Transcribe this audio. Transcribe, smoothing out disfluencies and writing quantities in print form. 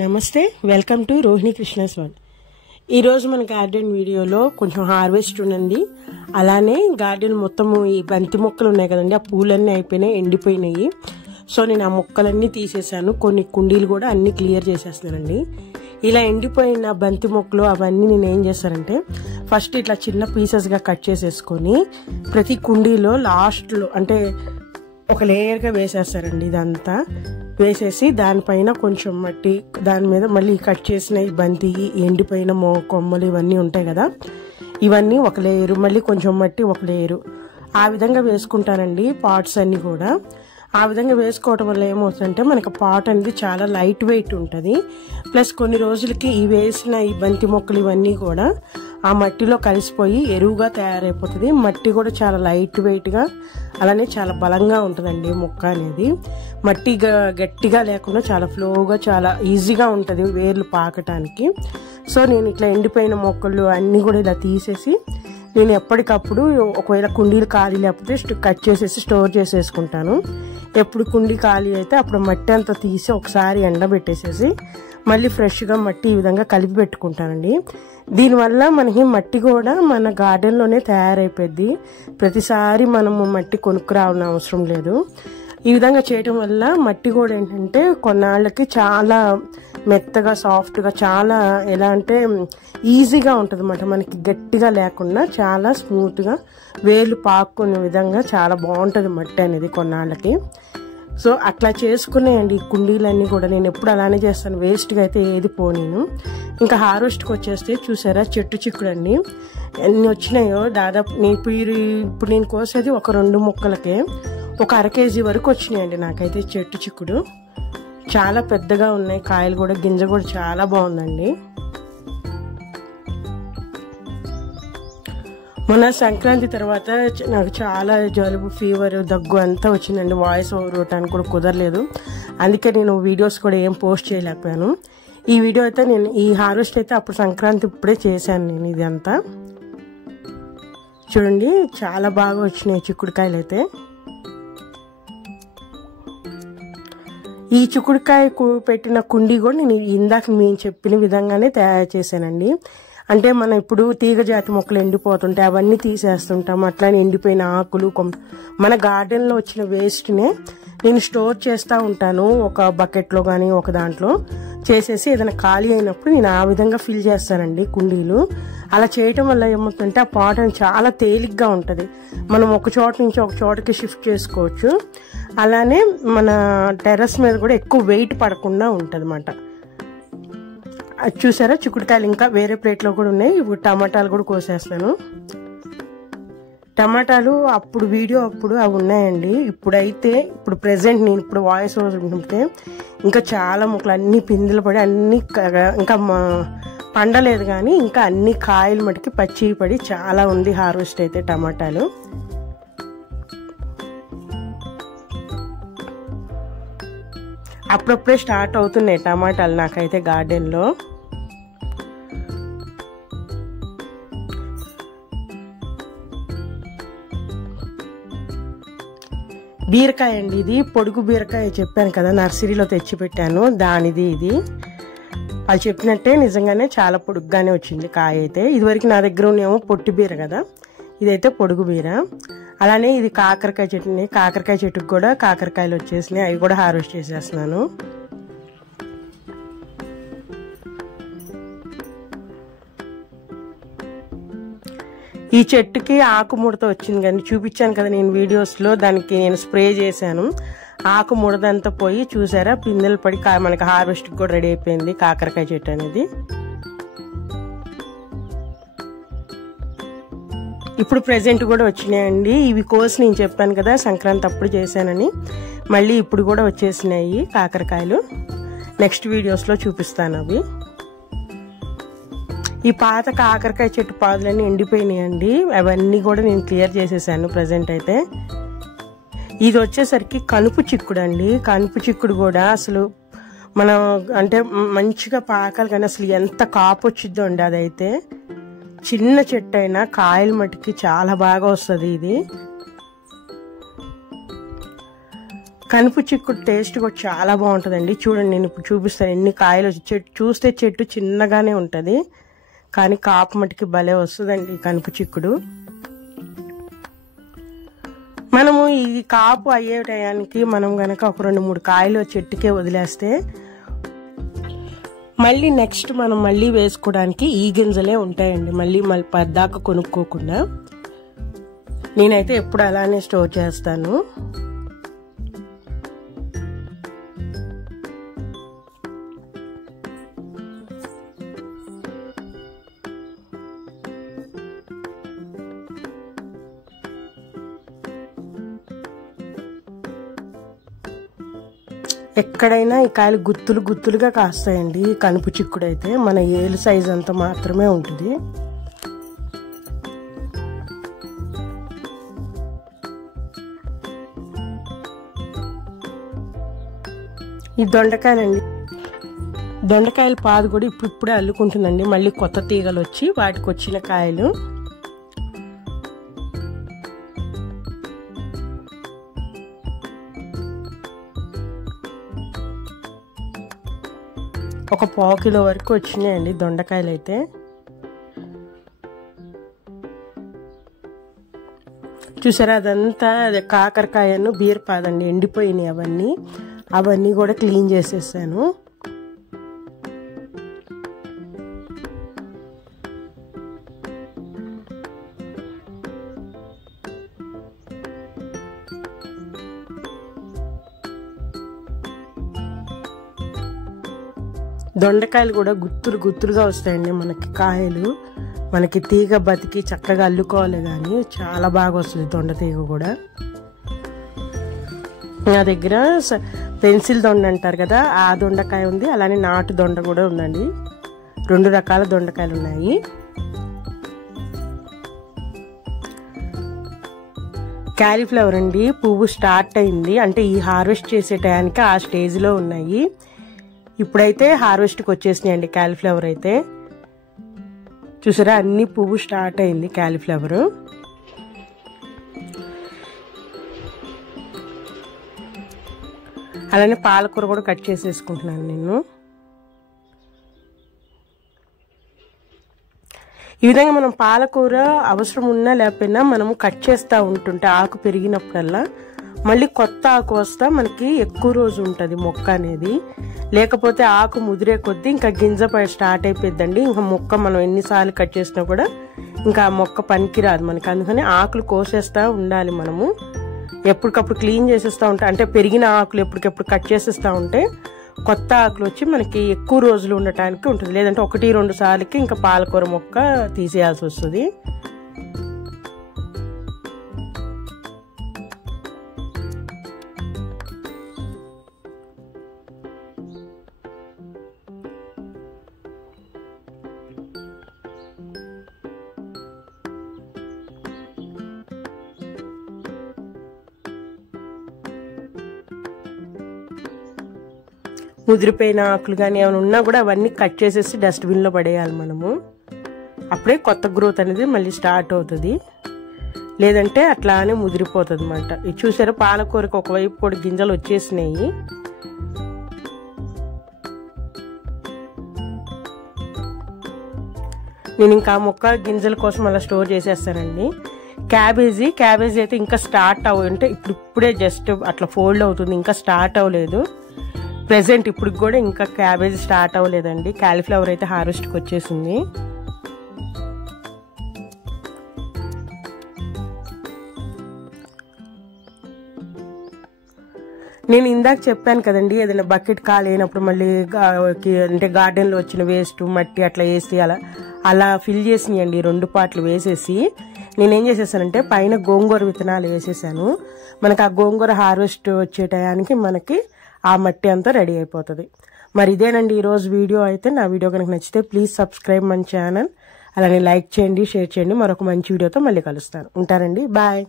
నమస్తే, welcome to Rohini Krishna's world. ఈరోజు మన గార్డెన్ వీడియోలో కొంచెం హార్వెస్ట్ ఉంది. అలానే గార్డెన్ మొత్తము ఈ బంతి మొక్కలు ఉన్నాయి కదండి, ఆ పూలన్నీ అయిపోయినాయి, ఎండిపోయినాయి. సో నేను ఆ మొక్కలన్నీ తీసేసాను. కొన్ని కుండీలు కూడా అన్నీ క్లియర్ చేసేస్తున్నానండి. ఇలా ఎండిపోయిన బంతి మొక్కలు అవన్నీ నేను ఏం చేస్తానంటే, ఫస్ట్ ఇట్లా చిన్న పీసెస్గా కట్ చేసేసుకొని ప్రతి కుండీలో లాస్ట్లో అంటే ఒక లేయర్గా వేసేస్తారండి. ఇదంతా వేసేసి దానిపైన కొంచెం మట్టి, దాని మీద మళ్ళీ కట్ చేసిన ఈ బంతి, ఎండిపోయిన కొమ్మలు ఇవన్నీ ఉంటాయి కదా, ఇవన్నీ ఒక లేయరు, మళ్ళీ కొంచెం మట్టి ఒక లేయరు, ఆ విధంగా వేసుకుంటానండి పాట్స్ అన్నీ కూడా. ఆ విధంగా వేసుకోవడం వల్ల ఏమవుతుందంటే మనకు పాట్ అనేది చాలా లైట్ వెయిట్ ఉంటుంది. ప్లస్ కొన్ని రోజులకి ఈ వేసిన ఈ బంతి మొక్కలు ఇవన్నీ కూడా ఆ మట్టిలో కలిసిపోయి ఎరువుగా తయారైపోతుంది. మట్టి కూడా చాలా లైట్ వెయిట్గా, అలానే చాలా బలంగా ఉంటుందండి మొక్క అనేది. మట్టి గట్టిగా లేకుండా చాలా ఫ్లోగా, చాలా ఈజీగా ఉంటుంది వేర్లు పాకటానికి. సో నేను ఇట్లా ఎండిపోయిన మొక్కలు అన్నీ కూడా ఇలా తీసేసి నేను ఎప్పటికప్పుడు ఒకవేళ కుండీలు ఖాళీ లేకపోతే కట్ చేసేసి స్టోర్ చేసేసుకుంటాను. ఎప్పుడు కుండీ ఖాళీ అయితే అప్పుడు మట్టి అంతా తీసి ఒకసారి ఎండబెట్టేసేసి మళ్ళీ ఫ్రెష్గా మట్టి ఈ విధంగా కలిపి పెట్టుకుంటానండి. దీనివల్ల మనకి మట్టి కూడా మన గార్డెన్లోనే తయారైపోద్ది. ప్రతిసారి మనము మట్టి కొనుక్కురావాల్సిన అవసరం లేదు. ఈ విధంగా చేయటం వల్ల మట్టి కూడా ఏంటంటే కొన్నాళ్ళకి చాలా మెత్తగా, సాఫ్ట్గా, చాలా ఎలా అంటే ఈజీగా ఉంటుంది అన్నమాట. మనకి గట్టిగా లేకుండా చాలా స్మూత్గా వేర్లు పాక్కునే విధంగా చాలా బాగుంటుంది మట్టి అనేది కొన్నాళ్ళకి. సో అట్లా చేసుకునేయండి ఈ కుండీలన్నీ కూడా. నేను ఎప్పుడు అలానే చేస్తాను, వేస్ట్గా అయితే ఏది పోనీను. ఇంకా హార్వెస్ట్కి వచ్చేస్తే చూసారా, చెట్టు చిక్కుడు అండి ఎన్ని వచ్చినాయో. దాదాపు ఇప్పుడు నేను కోసేది ఒక 2 మొక్కలకే ఒక అర కేజీ వరకు వచ్చినాయండి నాకైతే చెట్టు చిక్కుడు. చాలా పెద్దగా ఉన్నాయి కాయలు కూడా, గింజ కూడా చాలా బాగుందండి. మొన్న సంక్రాంతి తర్వాత నాకు చాలా జలుబు, ఫీవర్, దగ్గు అంతా వచ్చిందండి. వాయిస్ ఓవర్ ఇవ్వటానికి కూడా కుదరలేదు. అందుకే నేను వీడియోస్ కూడా ఏం పోస్ట్ చేయలేకపోయాను. ఈ వీడియో అయితే నేను ఈ హార్వెస్ట్ అయితే అప్పుడు సంక్రాంతి ఇప్పుడే చేశాను నేను. ఇదంతా చూడండి, చాలా బాగా వచ్చినాయి చిక్కుడుకాయలు అయితే. ఈ చిక్కుడుకాయ పెట్టిన కుండీ కూడా నేను ఇందాక మేము చెప్పిన విధంగానే తయారు చేశానండి. అంటే మనం ఇప్పుడు తీగ జాతి మొక్కలు ఎండిపోతుంటే అవన్నీ తీసేస్తుంటాం. అట్లానే ఎండిపోయిన ఆకులు, మన గార్డెన్లో వచ్చిన వేస్ట్నే నేను స్టోర్ చేస్తూ ఉంటాను. ఒక బకెట్లో కానీ ఒక దాంట్లో చేసేసి ఏదైనా ఖాళీ అయినప్పుడు నేను ఆ విధంగా ఫిల్ చేస్తానండి కుండీలు. అలా చేయటం వల్ల ఏమవుతుందంటే ఆ పాట్ అని చాలా తేలిగ్గా ఉంటుంది. మనం ఒక చోట నుంచి ఒక చోటకి షిఫ్ట్ చేసుకోవచ్చు. అలానే మన టెర్రస్ మీద కూడా ఎక్కువ వెయిట్ పడకుండా ఉంటుంది అన్నమాట. అది చూసారా, చిక్కుడుకాయలు ఇంకా వేరే ప్లేట్లో కూడా ఉన్నాయి. ఇప్పుడు టమాటాలు కూడా కోసేస్తాను. టమాటాలు అప్పుడు వీడియో అప్పుడు అవి ఉన్నాయండి. ఇప్పుడైతే ఇప్పుడు ప్రెసెంట్ నేను ఇప్పుడు వాయిస్ ఓవర్ ఉంటే ఇంకా చాలా మొక్కలు అన్ని పిందెలు పడి అన్ని ఇంకా పండలేదు, కానీ ఇంకా అన్ని కాయలు మటుకి పచ్చి పడి చాలా ఉంది హార్వెస్ట్ అయితే టమాటాలు. అప్పుడప్పుడే స్టార్ట్ అవుతున్నాయి టమాటాలు నాకైతే గార్డెన్లో. బీరకాయ అండి, ఇది పొడుగు బీరకాయ చెప్పాను కదా, నర్సరీలో తెచ్చిపెట్టాను దానిది. ఇది వాళ్ళు చెప్పినట్టే నిజంగానే చాలా పొడుగ్గానే వచ్చింది కాయ అయితే. ఇదివరకు నా దగ్గర ఉన్నేమో పొట్టి బీర కదా, ఇదైతే పొడుగు బీర. అలానే ఇది కాకరకాయ చెట్టు, కాకరకాయ చెట్టుకు కూడా కాకరకాయలు వచ్చేసినాయి, అవి కూడా హార్వెస్ట్ చేసేస్తున్నాను. ఈ చెట్టుకి ఆకు ముడత వచ్చింది కానీ చూపించాను కదా నేను వీడియోస్లో, దానికి నేను స్ప్రే చేశాను. ఆకు ముడదంతా పోయి చూసారా పిందెలు పడి మనకి హార్వెస్ట్కి కూడా రెడీ అయిపోయింది కాకరకాయ చెట్టు అనేది. ఇప్పుడు ప్రెజెంట్ కూడా వచ్చినాయండి. ఇవి కోసి నేను చెప్పాను కదా సంక్రాంతి అప్పుడు చేశానని, మళ్ళీ ఇప్పుడు కూడా వచ్చేసినాయి కాకరకాయలు. నెక్స్ట్ వీడియోస్లో చూపిస్తాను అవి. ఈ పాత కాకరకాయ చెట్టు పాదులన్నీ ఎండిపోయినాయండి. అవన్నీ కూడా నేను క్లియర్ చేసేసాను ప్రజెంట్ అయితే. ఇది వచ్చేసరికి కనుపు చిక్కుడు అండి. కనుపు చిక్కుడు కూడా అసలు మనం అంటే మంచిగా పాకాలి కానీ అసలు ఎంత కాపు వచ్చిద్దో అండి. అదైతే చిన్న చెట్టు అయినా కాయలు మటుకి చాలా బాగా వస్తుంది ఇది. కనుపు చిక్కుడు టేస్ట్ కూడా చాలా బాగుంటుందండి. చూడండి, నేను ఇప్పుడు చూపిస్తాను ఎన్ని కాయలు వచ్చి. చూస్తే చెట్టు చిన్నగానే ఉంటుంది, కానీ కాపు మటుకి భలే వస్తుందండి కనుపు చిక్కుడు. మనము ఈ కాపు అయ్యే టయానికి మనం గనక ఒక 2-3 కాయలు చెట్టుకే వదిలేస్తే మళ్ళీ నెక్స్ట్ మనం మళ్ళీ వేసుకోవడానికి ఈ గింజలే ఉంటాయండి. మళ్ళీ పద్దాక కొనుక్కోకుండా నేనైతే ఎప్పుడు అలానే స్టోర్ చేస్తాను. ఎక్కడైనా ఈ కాయలు గుత్తులు గుత్తులుగా కాస్తాయండి. కనుపు చిక్కుడు అయితే మన ఏలు సైజ్ అంత మాత్రమే ఉంటుంది. ఈ దొండకాయలండి, దొండకాయల పాదు కూడా ఇప్పుడే అల్లుకుంటుందండి. మళ్ళీ కొత్త తీగలు వచ్చి వాటికి వచ్చిన కాయలు. ఒక 1/4 కిలో వరకు వచ్చినాయండి దొండకాయలు అయితే. చూసారా, అదంతా అదే కాకరకాయను బీరపాదండి, ఎండిపోయినాయి అవన్నీ కూడా క్లీన్ చేసేసాను. దొండకాయలు కూడా గుత్తులుగా వస్తాయండి మనకి కాయలు. మనకి తీగ బతికి చక్కగా అల్లుకోవాలి, కానీ చాలా బాగా వస్తుంది దొండ తీగ కూడా. నా దగ్గర పెన్సిల్ దొండ అంటారు కదా, ఆ దొండకాయ ఉంది, అలానే నాటు దొండ కూడా ఉందండి. 2 రకాల దొండకాయలు ఉన్నాయి. క్యాలీఫ్లవర్ అండి, పువ్వు స్టార్ట్ అయింది, అంటే ఈ హార్వెస్ట్ చేసే టయానికి ఆ స్టేజ్లో ఉన్నాయి. ఇప్పుడైతే హార్వెస్ట్కి వచ్చేసినాయండి క్యాలీఫ్లవర్ అయితే. చూసారా, అన్ని పువ్వు స్టార్ట్ అయింది క్యాలీఫ్లవర్. అలానే పాలకూర కూడా కట్ చేసేసుకుంటున్నాను నేను. ఈ విధంగా మనం పాలకూర అవసరం ఉన్నా లేకపోయినా మనము కట్ చేస్తూ ఉంటుంటే ఆకు పెరిగినప్పుడల్లా మళ్ళీ కొత్త ఆకు వస్తా మనకి ఎక్కువ రోజు ఉంటుంది మొక్క అనేది. లేకపోతే ఆకు ముదిరే కొద్దీ ఇంకా గింజ స్టార్ట్ అయిపోద్దండి. ఇంకా మొక్క మనం ఎన్నిసార్లు కట్ చేసినా కూడా ఇంకా మొక్క పనికి రాదు మనకి. అందుకని ఆకులు కోసేస్తూ ఉండాలి మనము. ఎప్పటికప్పుడు క్లీన్ చేసేస్తూ ఉంటా, అంటే పెరిగిన ఆకులు ఎప్పటికెప్పుడు కట్ చేసేస్తూ ఉంటే కొత్త ఆకులు వచ్చి మనకి ఎక్కువ రోజులు ఉండటానికి ఉంటుంది. లేదంటే 1-2 సార్లకి ఇంకా పాలకూర మొక్క తీసేయాల్సి వస్తుంది. ముదిరిపోయిన ఆకులు కానీ ఏమైనా ఉన్నా కూడా అవన్నీ కట్ చేసేసి డస్ట్బిన్లో పడేయాలి మనము. అప్పుడే కొత్త గ్రోత్ అనేది మళ్ళీ స్టార్ట్ అవుతుంది. లేదంటే అట్లానే ముదిరిపోతుంది అన్నమాట. ఇది చూసారా, పాలకూరకు ఒకవైపు కూడా గింజలు వచ్చేసినాయి. నేను ఇంకా మొక్క గింజల కోసం అలా స్టోర్ చేసేస్తానండి. క్యాబేజీ అయితే ఇంకా స్టార్ట్ అంటే ఇప్పుడే జస్ట్ అట్లా ఫోల్డ్ అవుతుంది, ఇంకా స్టార్ట్ అవ్వలేదు. ప్రెసెంట్ ఇప్పుడు కూడా ఇంకా క్యాబేజీ స్టార్ట్ అవ్వలేదండి. క్యాలీఫ్లవర్ అయితే హార్వెస్ట్కి వచ్చేసింది. నేను ఇందాక చెప్పాను కదండి, ఏదైనా బకెట్ ఖాళీ అయినప్పుడు మళ్ళీ అంటే గార్డెన్లో వచ్చిన వేస్ట్ మట్టి అట్లా వేసి అలా ఫిల్ చేసినాయండి 2 పార్ట్లు వేసేసి. నేనేం చేసేసానంటే పైన గోంగూర విత్తనాలు వేసేసాను. మనకు ఆ గోంగూర హార్వెస్ట్ వచ్చే టయానికి మనకి ఆ మట్టి అంతా రెడీ అయిపోతుంది. మరి ఇదేనండి ఈరోజు వీడియో అయితే. నా వీడియో కనుక నచ్చితే ప్లీజ్ సబ్స్క్రైబ్ మై ఛానల్. అలానే లైక్ చేయండి, షేర్ చేయండి. మరొక మంచి వీడియోతో మళ్ళీ కలుస్తాను. ఉంటానండి, బాయ్.